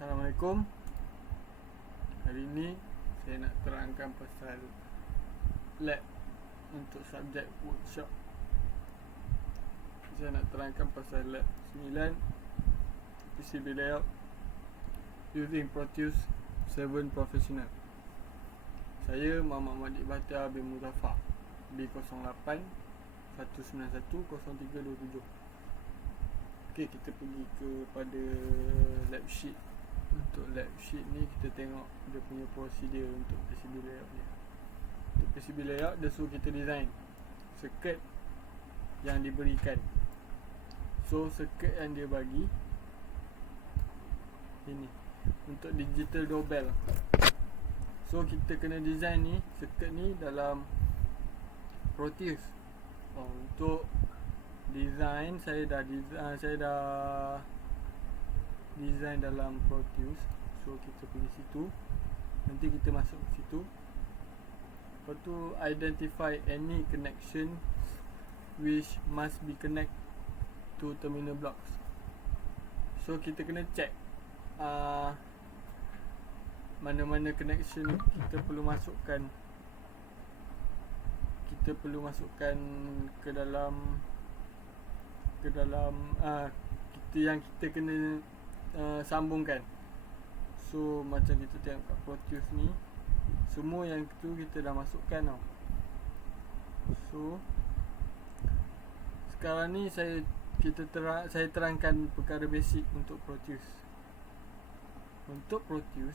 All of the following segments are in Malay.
Assalamualaikum. Hari ni saya nak terangkan pasal lab untuk subjek workshop. Saya nak terangkan pasal lab 9 PCB layout using Proteus 7 Professional. Saya Muhammad Malik Bahtiar bin Muzaffar, B08 191 0327. Okey, kita pergi kepada lab sheet. Untuk lab sheet ni kita tengok dia punya prosedur untuk PCB layout dia. Untuk PCB layout dia suruh kita design circuit yang diberikan. So circuit yang dia bagi ini untuk digital doorbell. So kita kena design ni circuit ni dalam Proteus. Untuk design saya dah design dalam Proteus. So kita pergi situ, nanti kita masuk ke situ. Lepas tu identify any connection which must be connect to terminal blocks. So kita kena check mana-mana connection kita perlu masukkan. Kita perlu masukkan ke dalam kita yang kita kena sambungkan. So macam kita tengok kat Proteus ni, semua yang tu kita dah masukkan tau. So sekarang ni saya terangkan perkara basic untuk Proteus. Untuk Proteus,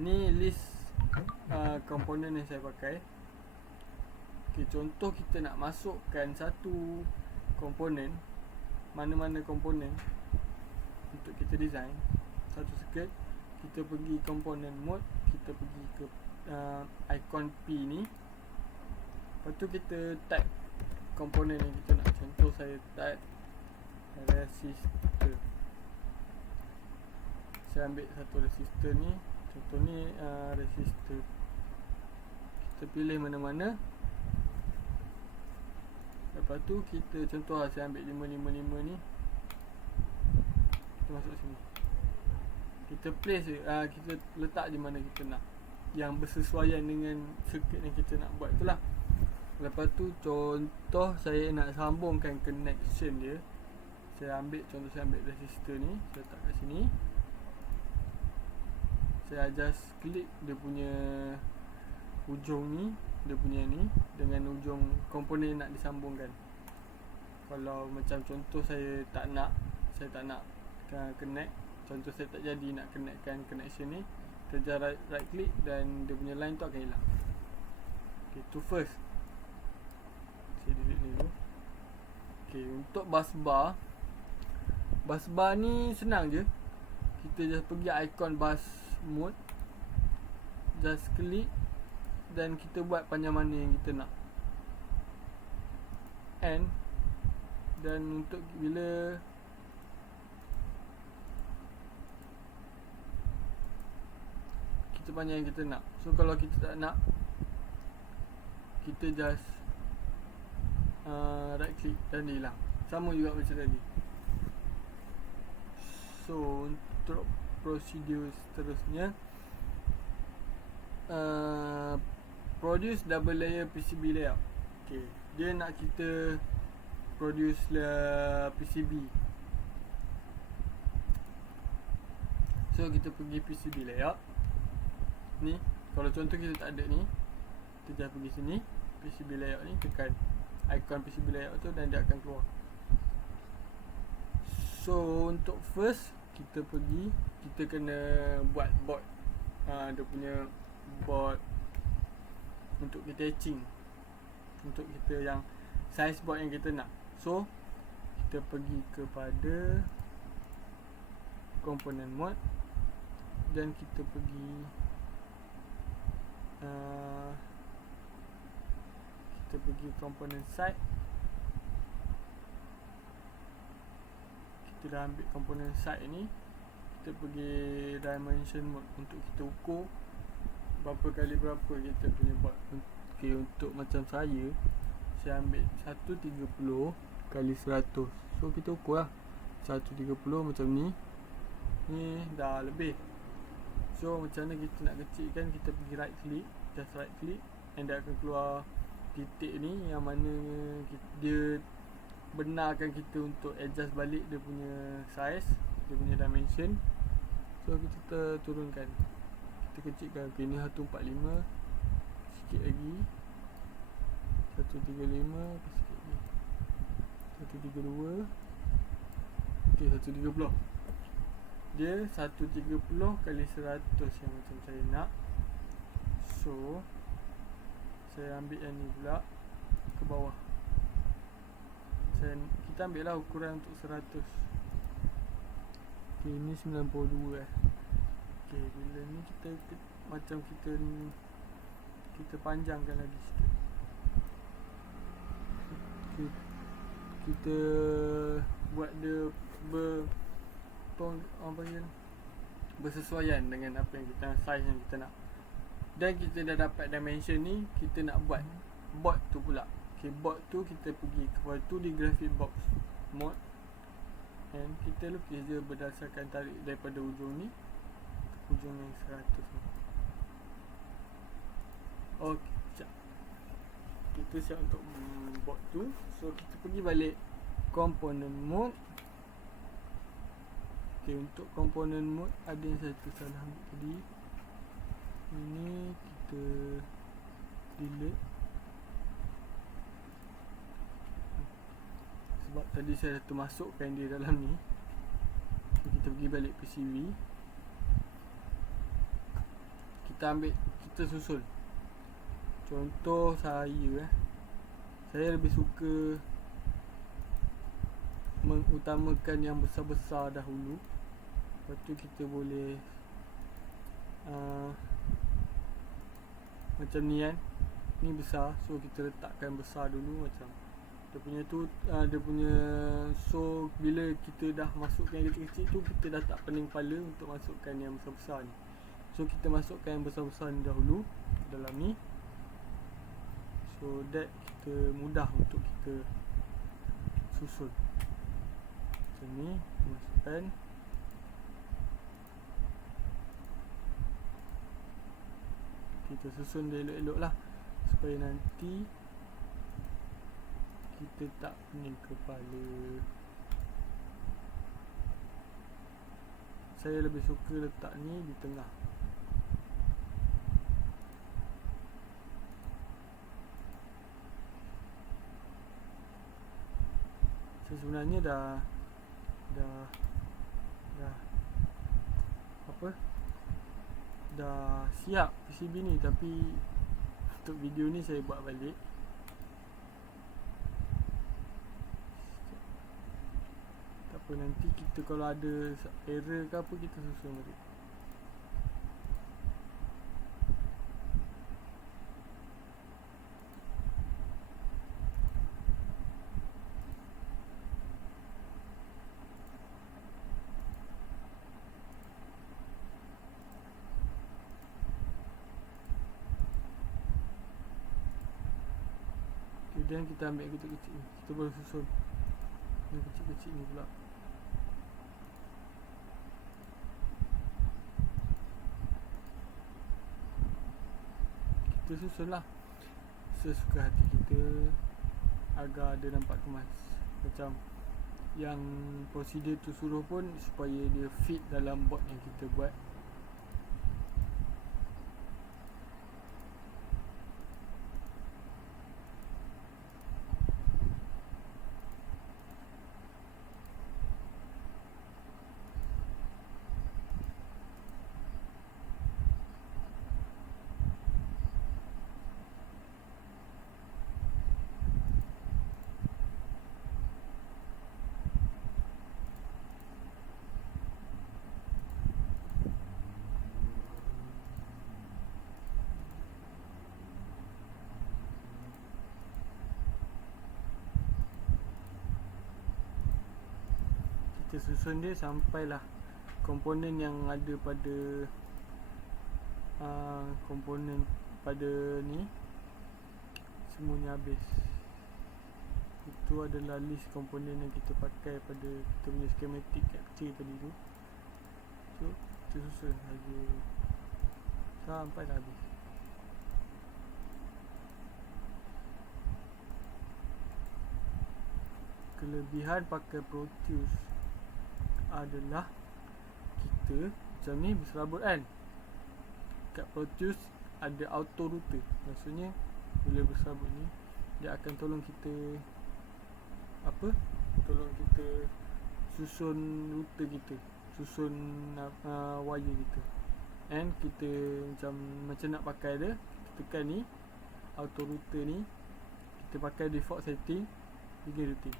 ini list komponen yang saya pakai. Okay, contoh kita nak masukkan satu komponen, mana-mana komponen untuk kita design satu circuit, kita pergi komponen mode, kita pergi ke icon P ni. Lepas tu kita type komponen yang kita nak. Contoh saya type resistor. Saya ambil satu resistor ni. Contoh ni resistor. Kita pilih mana-mana. Lepas tu kita contoh saya ambil 555 ni. Kita masuk sini. Kita place kita letak je mana kita nak, yang bersesuaian dengan circuit yang kita nak buat itulah. Lepas tu contoh saya nak sambungkan connection dia. Saya ambil resistor ni, saya letak kat sini. Saya just klik dia punya ujung ni, dia punya ni dengan ujung komponen nak disambungkan. Kalau macam contoh saya tak nak connect, contoh saya tak jadi nak connectkan connection ni, kita right click dan dia punya line tu akan hilang. Okay, to first saya delete ni dulu. Okay, untuk bus bar ni senang je. Kita just pergi ikon bus mode, just klik dan kita buat panjang mana yang kita nak. And dan untuk bila kita panjang yang kita nak. So kalau kita tak nak, kita just right click dan dia hilang. Sama juga macam tadi. So untuk prosedur seterusnya, produce double layer PCB layout. Okay, dia nak kita produce PCB. So kita pergi PCB layout ni. Kalau contoh kita tak ada ni, kita just pergi sini PCB layout ni, tekan ikon PCB layout tu dan dia akan keluar. So untuk first kita pergi, kita kena buat board, dia punya board untuk kita etching, untuk kita yang size board yang kita nak. So kita pergi kepada komponen mode dan kita pergi komponen side. Kita dah ambil komponen side ni, kita pergi dimension mode untuk kita ukur berapa kali berapa kita punya buat. Okay, untuk macam saya ambil 130 kali 100. So kita ukur lah 130 macam ni, ni dah lebih. So macam mana kita nak kecilkan, kita pergi right click, just right click, and dia akan keluar titik ni yang mana dia benarkan kita untuk adjust balik dia punya size, dia punya dimension. So kita turunkan, kita kecilkan. Okay, ni 145, sikit lagi 135, sikit lagi 132. Okay, 130. Dia 130 kali 100 yang macam saya nak. So saya ambil yang ni pula ke bawah. Kita ambil lah ukuran untuk 100. Okay, ni 92 Okay, bila ni macam kita panjangkan lagi sikit. Okay, kita buat dia bersesuaian dengan apa yang kita, size yang kita nak. Dan kita dah dapat dimension ni, kita nak buat board tu pula. Okay, board tu kita pergi kepada tu di graphic box mode, and kita lukis dia berdasarkan tarik daripada ujung ni ke ujung yang 100 ni. Okay, sekejap. Kita siap untuk board tu. So kita pergi balik component mode. Okay, untuk component mode ada yang saya tersalah ambil tadi. Ini kita delete sebab tadi saya dah termasukkan dia dalam ni. Okay, kita pergi balik PCB, kita ambil, kita susun. Contoh saya lebih suka mengutamakan yang besar-besar dahulu. Lepas tu kita boleh macam ni kan, ni besar, so kita letakkan besar dulu. Macam dia punya so bila kita dah masukkan yang kecil-kecil tu, kita dah tak pening kepala untuk masukkan yang besar-besar ni. So kita masukkan yang besar-besar ni dahulu dalam ni, so that kita mudah untuk kita susun. Macam ni, masukkan. Kita susun dia elok-elok lah, supaya nanti kita tak pening kepala. Saya lebih suka letak ni di tengah. So sebenarnya dah siap PCB ni, tapi untuk video ni saya buat balik. Tak apa, nanti kita kalau ada error ke apa, kita susun balik. Dan kita ambil kecil-kecil ni, kita boleh susun yang kecil-kecil ni pula. Kita susun lah sesuka hati kita agar dia nampak kemas. Macam yang prosedur tu suruh pun supaya dia fit dalam board yang kita buat. Kita susun dia sampailah komponen yang ada pada komponen pada ni semuanya habis. Itu adalah list komponen yang kita pakai pada kita punya schematic kat kecil tadi tu. So kita susun lagi sampai dah habis. Kelebihan pakai Proteus adalah kita macam ni berserabut kan. Kat Proteus ada auto router. Maksudnya bila berserabut ni dia akan tolong kita tolong kita susun router kita, susun wire kita. And kita macam nak pakai dia, kita tekan ni auto router ni, kita pakai default setting begin routing,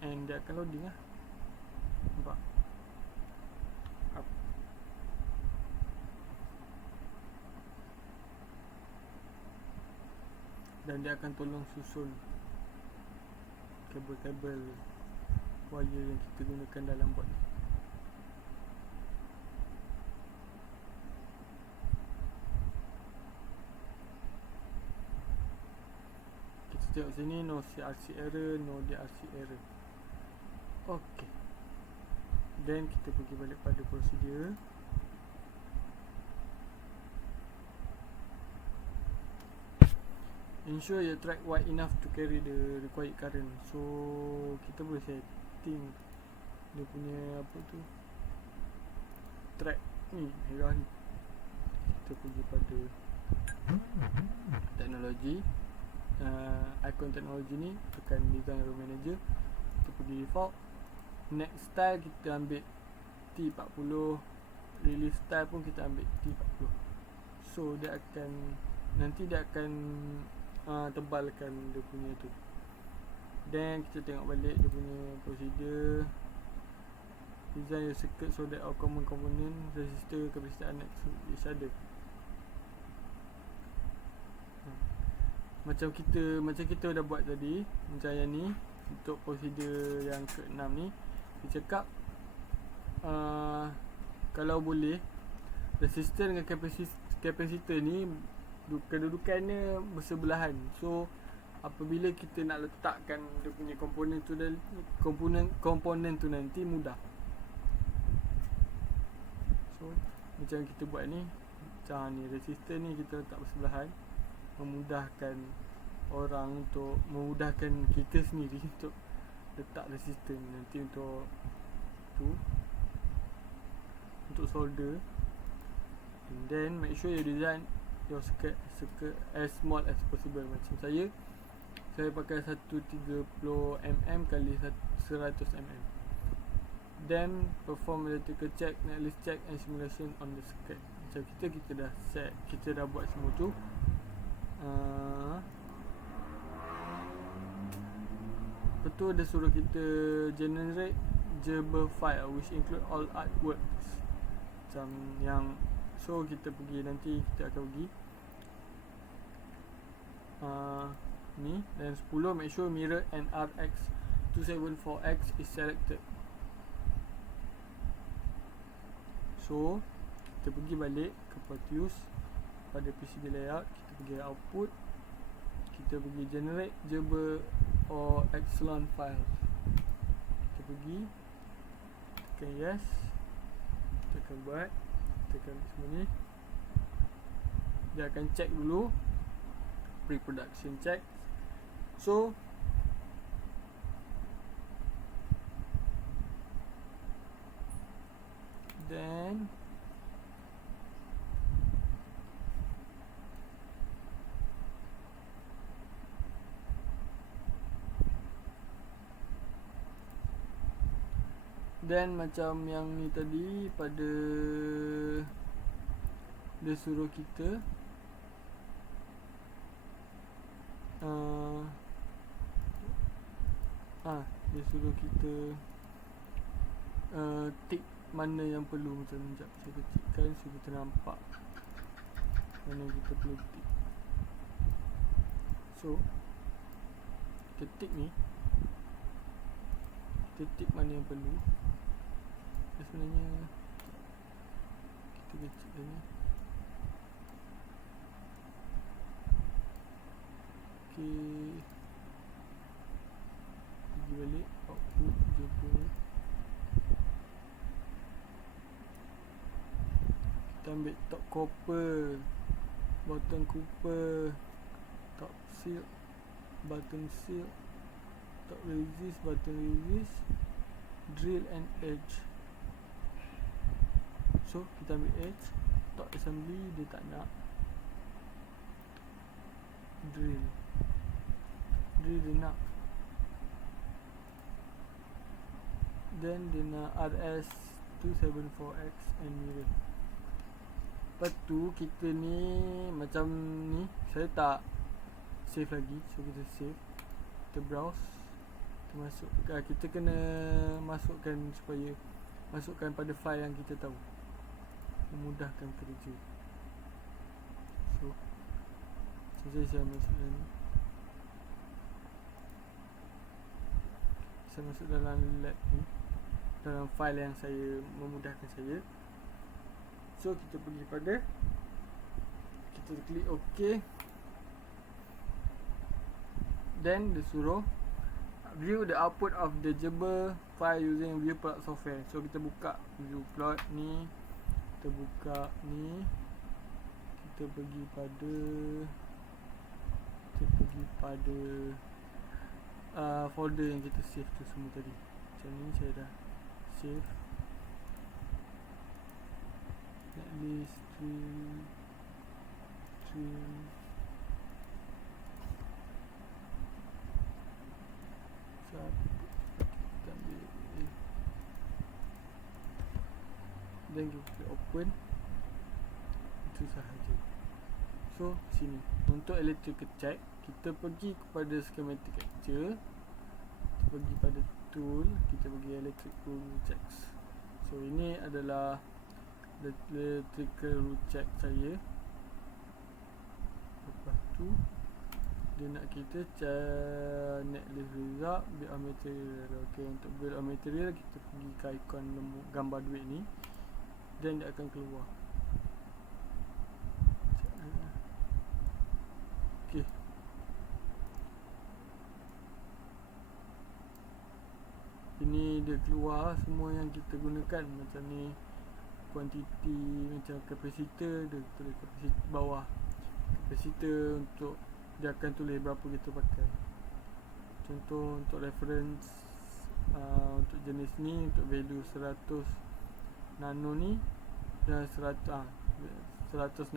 and dia akan loading lah. Nampak? Dan dia akan tolong susun kabel-kabel wire yang kita gunakan dalam bot ni. Kita tengok sini, no CRC error, no DRC error. Ok, then kita pergi balik pada prosedur. Ensure your track wide enough to carry the required current. So kita boleh setting dia punya track ni, merah ni. Kita pergi pada teknologi, icon teknologi ni, tekan design row manager, kita pergi default. Next style kita ambil T40, release style pun kita ambil T40. So dia akan nanti dia akan tebalkan dia punya tu. Then kita tengok balik dia punya prosedur. Design your circuit so that all common component, resistor, capacitor are next to each other. Macam kita dah buat tadi, macam yang ni, untuk prosedur yang ke-6 ni, dia cakap kalau boleh resistor dengan capacitor ni kedudukannya bersebelahan. So apabila kita nak letakkan dia punya komponen tu nanti mudah. So macam kita buat ni, macam ni resistor ni kita letak bersebelahan, memudahkan kita sendiri untuk letak resistor ni nanti untuk solder. And then make sure you design your circuit as small as possible. Macam saya pakai 130mm kali 100mm. Then perform electrical check, netlist check and simulation on the circuit. Macam kita dah set, kita dah buat semua tu. Betul dia suruh kita generate Gerber file which include all artworks. Macam yang, so kita pergi, nanti kita akan pergi ni, dan 10 make sure mirror NRX 274X is selected. So kita pergi balik ke Proteus, pada PCB layout, kita pergi output, kita pergi generate Gerber or Epsilon files. Kita pergi tekan yes, kita akan buat, tekan semua ni, dia akan check dulu pre-production check. So then macam yang ni tadi, pada dia suruh kita dia suruh kita tick mana yang perlu. Macam sekejap saya kecilkan supaya kita nampak mana kita perlu tick. So kita tick ni, kita tick mana yang perlu. Sebenarnya kita kecilkan ni. Okay, pergi balik output Gerber. kita ambil top copper, bottom copper, top silk, bottom silk, top resist, bottom resist, drill and edge. So kita ambil edge, top assembly dia tak nak, drill dia nak, then dia nak RS274X and mirror. Lepas tu kita ni macam ni, saya tak save lagi, so kita save, kita browse, kita masuk, kita kena masukkan supaya masukkan pada file yang kita tahu, memudahkan kerja. So saya masukkan ni, saya masuk dalam lab ni, dalam file yang saya memudahkan saya. So kita pergi pada, kita klik OK, then dia suruh view the output of the Jabber file using viewplot software. So kita buka viewplot ni, kita buka ni, kita pergi pada folder yang kita save tu semua tadi. Macam ni saya dah save, netlist, drill, kita ambil, then kita open, itu sahaja. So sini untuk electrical check, kita pergi kepada schematic capture, kita pergi pada tool, kita pergi electrical checks. So ini adalah electrical check saya. Lepas tu dia nak kita netlist result, bill of material. Ok, untuk bill of material kita pergi ke ikon gambar duit ni, then dia akan keluar. Ok, ini dia keluar semua yang kita gunakan. Macam ni quantity, macam capacitor, dia tulis capacitor bawah, capacitor untuk dia akan tulis berapa kita pakai. Contoh untuk reference, untuk jenis ni, untuk value 100 nano ni dan 100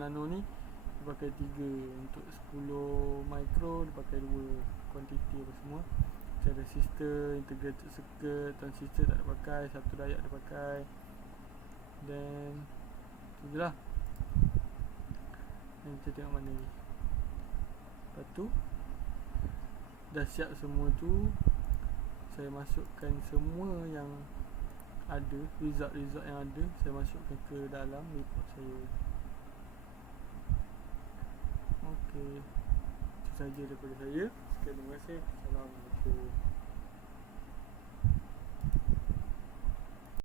nano ni dia pakai 3, untuk 10 micro dia pakai 2, quantity apa semua. Macam resistor, integrated circuit, transistor tak ada pakai, satu dayak ada pakai. Then tu je lah. Dan kita tengok mana ni. Lepas tu dah siap semua tu, saya masukkan semua yang ada, result yang ada, saya masukkan ke dalam report saya. Ok, itu saja daripada saya. Sekian, terima kasih. Assalamualaikum.